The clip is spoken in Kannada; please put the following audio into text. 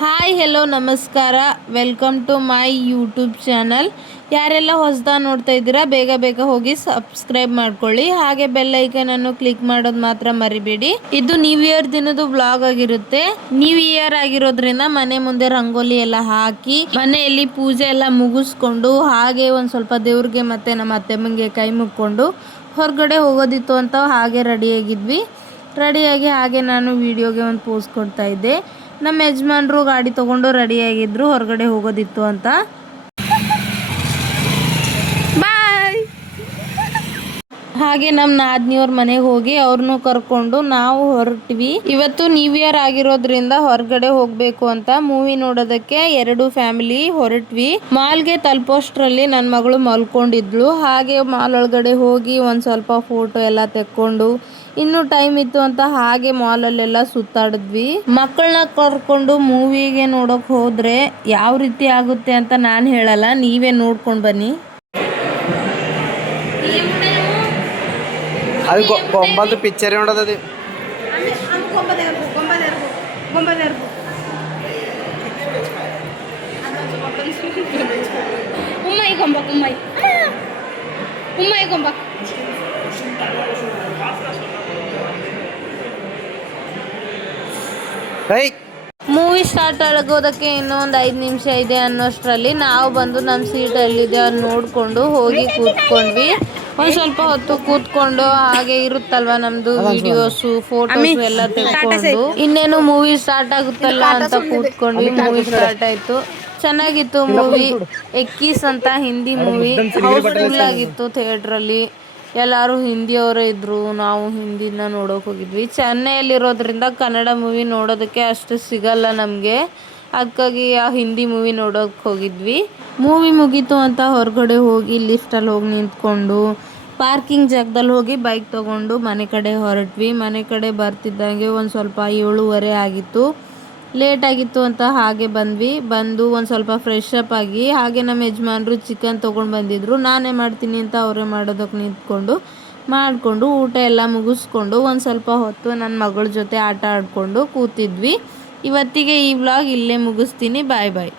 ಹಾಯ್ ಹೆಲೋ ನಮಸ್ಕಾರ, welcome to my YouTube channel. ಯಾರೆಲ್ಲ ಹೊಸದಾಗಿ ನೋಡ್ತಾ ಇದ್ದೀರಾ ಬೇಗ ಬೇಗ ಹೋಗಿ ಸಬ್ಸ್ಕ್ರೈಬ್ ಮಾಡ್ಕೊಳ್ಳಿ. ಹಾಗೆ ಬೆಲ್ ಐಕನನ್ನು ಕ್ಲಿಕ್ ಮಾಡೋದು ಮಾತ್ರ ಮರಿಬೇಡಿ. ಇದು ನ್ಯೂ ಇಯರ್ ದಿನದ ವ್ಲಾಗ್ ಆಗಿರುತ್ತೆ. ನ್ಯೂ ಇಯರ್ ಆಗಿರೋದ್ರಿಂದ ಮನೆ ಮುಂದೆ ರಂಗೋಲಿ ಎಲ್ಲ ಹಾಕಿ ಮನೆಯಲ್ಲಿ ಪೂಜೆ ಎಲ್ಲ ಮುಗಿಸ್ಕೊಂಡು ಹಾಗೆ ಒಂದು ಸ್ವಲ್ಪ ದೇವ್ರಿಗೆ ಮತ್ತೆ ನಮ್ಮ ಅತ್ತೆಮ್ಮಂಗೆ ಕೈ ಮುಕ್ಕೊಂಡು ಹೊರಗಡೆ ಹೋಗೋದಿತ್ತು ಅಂತ ಹಾಗೆ ರೆಡಿಯಾಗಿ ಹಾಗೆ ನಾನು ವಿಡಿಯೋಗೆ ಒಂದು ಪೋಸ್ ಕೊಡ್ತಾ ಇದ್ದೆ. ನಮ್ಮ ಯಜಮಾನ್ರು ಗಾಡಿ ತೊಗೊಂಡು ರೆಡಿಯಾಗಿದ್ರು ಹೊರಗಡೆ ಹೋಗೋದಿತ್ತು ಅಂತ. ಬಾಯ್. ಹಾಗೆ ನಮ್ಮ ನಾದ್ನಿಯವ್ರ ಮನೆಗೆ ಹೋಗಿ ಅವ್ರನ್ನೂ ಕರ್ಕೊಂಡು ನಾವು ಹೊರಟ್ವಿ. ಇವತ್ತು ನ್ಯೂ ಇಯರ್ ಆಗಿರೋದ್ರಿಂದ ಹೊರಗಡೆ ಹೋಗಬೇಕು ಅಂತ ಮೂವಿ ನೋಡೋದಕ್ಕೆ 2 ಫ್ಯಾಮಿಲಿ ಹೊರಟ್ವಿ. ಮಾಲ್ಗೆ ತಲುಪೋಷ್ಟ್ರಲ್ಲಿ ನನ್ನ ಮಗಳು ಮಲ್ಕೊಂಡಿದ್ಲು. ಹಾಗೆ ಮಾಲ್ ಒಳಗಡೆ ಹೋಗಿ ಒಂದು ಸ್ವಲ್ಪ ಫೋಟೋ ಎಲ್ಲ ತೆಕ್ಕೊಂಡು ಇನ್ನೂ ಟೈಮ್ ಇತ್ತು ಅಂತ ಹಾಗೆ ಮಾಲಲ್ಲೆಲ್ಲ ಸುತ್ತಾಡಿದ್ವಿ. ಮಕ್ಕಳನ್ನ ಕರ್ಕೊಂಡು ಮೂವಿಗೆ ನೋಡೋಕೆ ಹೋದ್ರೆ ಯಾವ ರೀತಿ ಆಗುತ್ತೆ ಅಂತ ನಾನು ಹೇಳಲ್ಲ, ನೀವೇ ನೋಡ್ಕೊಂಡು ಬನ್ನಿ. అది కొంబంత పిక్చర్ ఉండదు. అది ಮೂವಿ ಸ್ಟಾರ್ಟ್ ಆಗೋದಕ್ಕೆ ಇನ್ನೊಂದು 5 ನಿಮಿಷ ಇದೆ ಅನ್ನೋಷ್ಟರಲ್ಲಿ ನಾವು ಬಂದು ನಮ್ಮ ಸೀಟ್ ಎಲ್ಲಿದೆ ಅದು ನೋಡಿಕೊಂಡು ಹೋಗಿ ಕೂತ್ಕೊಂಡ್ವಿ. ಒಂದು ಸ್ವಲ್ಪ ಹೊತ್ತು ಕೂತ್ಕೊಂಡು ಹಾಗೆ ಇರುತ್ತಲ್ವ ನಮ್ದು ವಿಡಿಯೋಸು ಫೋಟೋಸು ಎಲ್ಲ ತೆಗೆದುಕೊಂಡು ಇನ್ನೇನು ಮೂವಿ ಸ್ಟಾರ್ಟ್ ಆಗುತ್ತಲ್ಲ ಅಂತ ಕೂತ್ಕೊಂಡ್ವಿ. ಮೂವಿ ಸ್ಟಾರ್ಟ್ ಆಯಿತು. ಚೆನ್ನಾಗಿತ್ತು ಮೂವಿ. ಎಕ್ಕೀಸ್ ಅಂತ ಹಿಂದಿ ಮೂವಿ. ಹೌಸ್ಫುಲ್ ಆಗಿತ್ತು ಥಿಯೇಟ್ರಲ್ಲಿ. ಎಲ್ಲರೂ ಹಿಂದಿಯವರೇ ಇದ್ದರು. ನಾವು ಹಿಂದಿನ ನೋಡೋಕೆ ಹೋಗಿದ್ವಿ. ಚೆನ್ನೈಯಲ್ಲಿರೋದ್ರಿಂದ ಕನ್ನಡ ಮೂವಿ ನೋಡೋದಕ್ಕೆ ಅಷ್ಟು ಸಿಗಲ್ಲ ನಮಗೆ. ಅದಕ್ಕಾಗಿ ಆ ಹಿಂದಿ ಮೂವಿ ನೋಡೋಕೆ ಹೋಗಿದ್ವಿ. ಮೂವಿ ಮುಗೀತು ಅಂತ ಹೊರಗಡೆ ಹೋಗಿ ಲಿಫ್ಟಲ್ಲಿ ಹೋಗಿ ನಿಂತ್ಕೊಂಡು ಪಾರ್ಕಿಂಗ್ ಜಾಗದಲ್ಲಿ ಹೋಗಿ ಬೈಕ್ ತೊಗೊಂಡು ಮನೆ ಕಡೆ ಹೊರಟ್ವಿ. ಮನೆ ಕಡೆ ಬರ್ತಿದ್ದಂಗೆ ಒಂದು ಸ್ವಲ್ಪ 7:30 ಆಗಿತ್ತು. ಲೇಟ್ ಆಗಿತ್ತು ಅಂತ ಹಾಗೆ ಬಂದು ಒಂದು ಸ್ವಲ್ಪ ಫ್ರೆಶ್ ಅಪ್ ಆಗಿ ಹಾಗೆ ನಮ್ಮ ಯಜಮಾನ್ರು ಚಿಕನ್ ತೊಗೊಂಡು ಬಂದಿದ್ರು. ನಾನೇ ಮಾಡ್ತೀನಿ ಅಂತ ಅವರೇ ಮಾಡೋದಕ್ಕೆ ಮಾಡಿಕೊಂಡು ಊಟ ಎಲ್ಲ ಮುಗಿಸ್ಕೊಂಡು ಒಂದು ಸ್ವಲ್ಪ ಹೊತ್ತು ನನ್ನ ಮಗಳ ಜೊತೆ ಆಟ ಆಡಿಕೊಂಡು ಕೂತಿದ್ವಿ. ಇವತ್ತಿಗೆ ಈ ವ್ಲಾಗ್ ಇಲ್ಲೇ ಮುಗಿಸ್ತೀನಿ. ಬಾಯ್ ಬಾಯ್.